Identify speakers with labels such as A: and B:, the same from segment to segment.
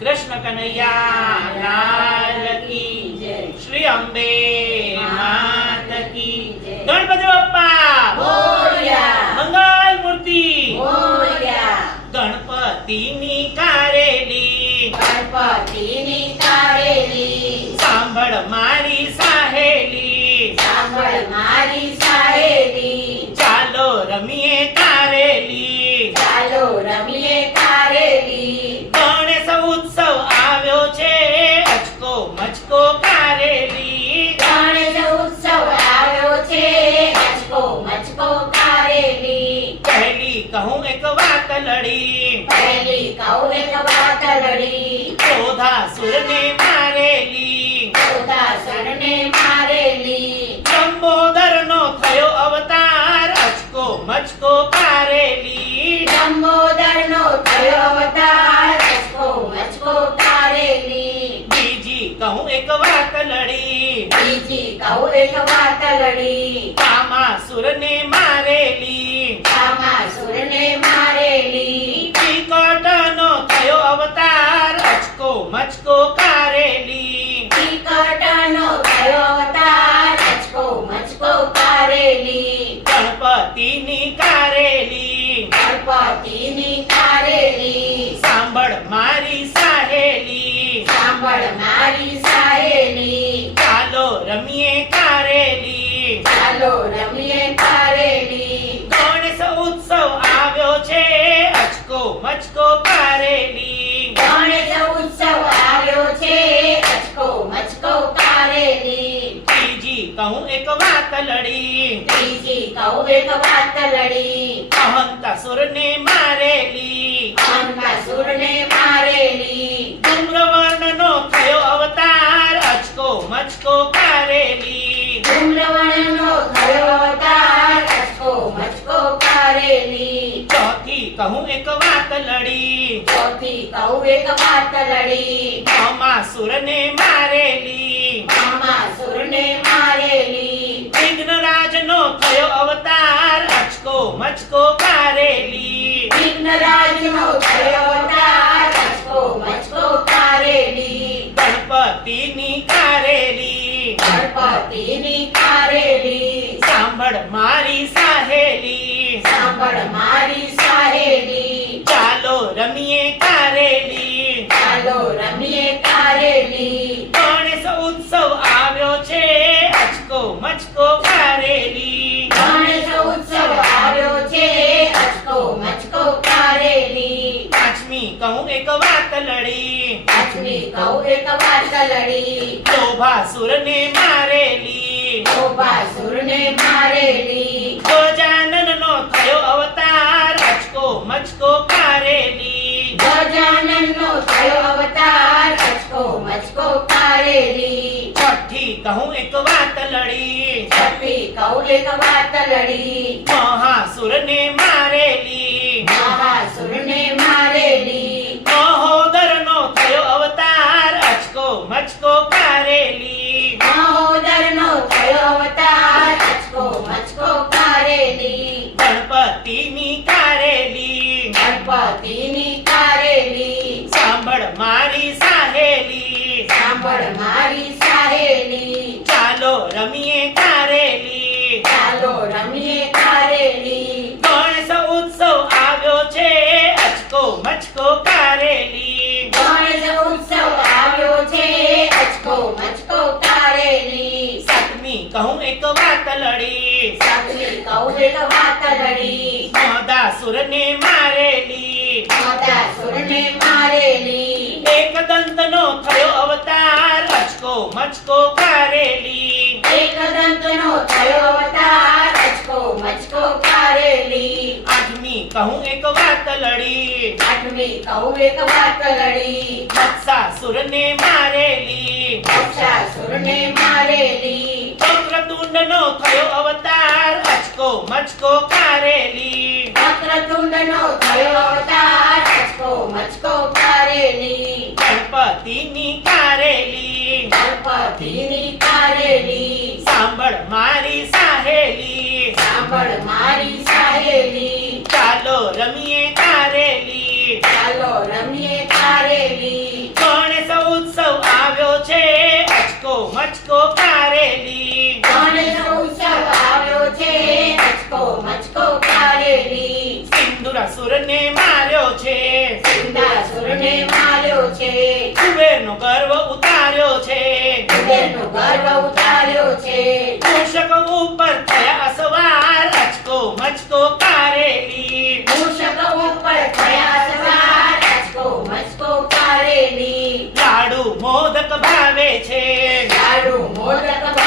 A: कृष्ण
B: कन्हैया
A: लाल की
B: जय।
A: श्री अम्बे
B: मात
A: की जय।
B: गणपति बप्पा
A: बाप्पा मंगल मूर्ति।
B: मूर्ती गणपति नी
A: कारेली। गणपति। કારેલી પહેલી કહું એક વાત લડી.
B: પહેલી કહું એક વાત લડી.
A: ક્રોધાસુરને મારેલી.
B: ક્રોધાસુરને મારેલી.
A: લંબોદરનો થયો અવતાર અચકો મચકો કારેલી
B: લંબોદરનો થયો અવતાર અચકો મચકો પારેલી.
A: બીજી કહું એક વાત લડી.
B: બીજી કહું એક વાત લડી.
A: કામાસુરને મારેલી.
B: કામાસુરને મારેલી.
A: વિકટનો થયો અવતાર અચકો મચકો કારેલી.
B: વિકટનો થયો અવતાર મચકો મચકો કારેલી.
A: ગણપતિની કારેલી.
B: ગણપતિની કારેલી.
A: સાંભળ મારી સાહેલી.
B: સાંભળ મારી
A: કહું એક વાત લડી.
B: ત્રીજી કહું એક વાત લડી.
A: અહંતાસુરને મારેલી.
B: અંકાસુરને મારેલી.
A: ધૂમ્રવર્ણનો થયો અવતાર અચકો મચકો કારેલી.
B: ધૂમ્રવર્ણનો થયો અવતાર અચકો મચકો કારેલી.
A: ચોથી કહું એક વાત લડી.
B: ચોથી કહું એક વાત લડી.
A: ભમાસુરને મારેલી.
B: મામાસુરને મારેલી
A: વિઘ્નરાજનો થયો અવતાર અચકો કારેલી. કારેલી
B: વિઘ્નરાજનો થયો અવતાર અચકો મચકો કારેલી.
A: કારેલી.
B: ગણપતિની કારેલી.
A: સાંભળ મારી સાહેલી.
B: સાંભળ મારી સાહેલી.
A: ચાલો રમીએ કારેલી.
B: ચાલો રમીએ કારેલી.
A: ગણેશ ઉત્સવ આવ્યો છે. અચકો મચકો કહું એક વાત લડી.
B: પાંચમી કહું એક વાત લડી.
A: લોભાસુરને મારેલી.
B: ગોપાસુરને મારેલી.
A: ગજાનનનો થયો અવતાર અચકો મચકો કારેલી
B: ગજાનનનો થયો અવતાર અચકો મચકો કારેલી
A: છઠ્ઠી કહું એક વાત લડી.
B: છઠ્ઠી કહું એક વાત લડી.
A: મહાસુરને મારેલી કહું એક વાત લડી.
B: સાતમી કહું એક વાત લડી.
A: મદાસુરને મારેલી.
B: મદાસુરને મારેલી.
A: એક દંતનો થયો અવતાર અચકો મચકો કારેલી.
B: એક દંતનો થયો અવતાર અચકો મચકો કારેલી.
A: આઠમી કહું એક વાત લડી.
B: આઠમી કહું એક વાત લડી.
A: મત્સાસુરને મારેલી.
B: મક્ષાસુરને મારેલી
A: અવતાર મચકો કારેલી.
B: વક્રતુંડનો થયો અવતાર અચકો મચકો કારેલી.
A: ગણપતિની કારેલી.
B: ગણપતિની કારેલી.
A: સાંભળ મારી સાહેલી.
B: સાંભળ મારી સાહેલી.
A: ચાલો રમીએ કારેલી.
B: ચાલો રમીએ કારેલી.
A: સિંધાસુરને માર્યો છે.
B: સિંધાસુરને માર્યો છે.
A: કુબેરનો ગર્વ ઉતાર્યો છે.
B: કુબેરનો ગર્વ ઉતાર્યો છે.
A: મૂષક ઉપર થયા સવાર અચકો મચકો કારેલી
B: મૂષક ઉપર થયા સવાર અચકો મચકો કારેલી
A: લાડુ મોદક ભાવે છે.
B: લાડુ મોદક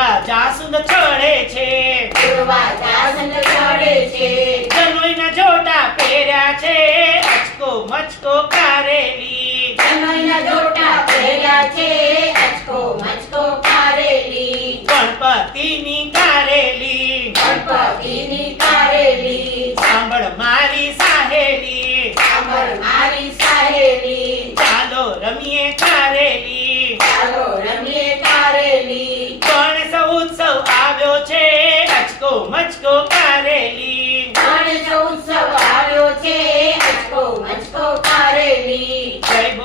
A: દુર્વા જાસુદ ચડે છે.
B: પૂર્વા જાસન ચડે છે.
A: જનોઈના જોટા પહેર્યા છે. અચકો મચકો કારેલી.
B: જનોઈના જોટા પહેર્યા છે. અચકો મચકો કારેલી.
A: ગણપતિની કારેલી.
B: ગણપતિની
A: અચકો મચકો કારેલી
B: ગણેશ ઉત્સવ આવ્યો છે અચકો મચકો કારેલી
A: જય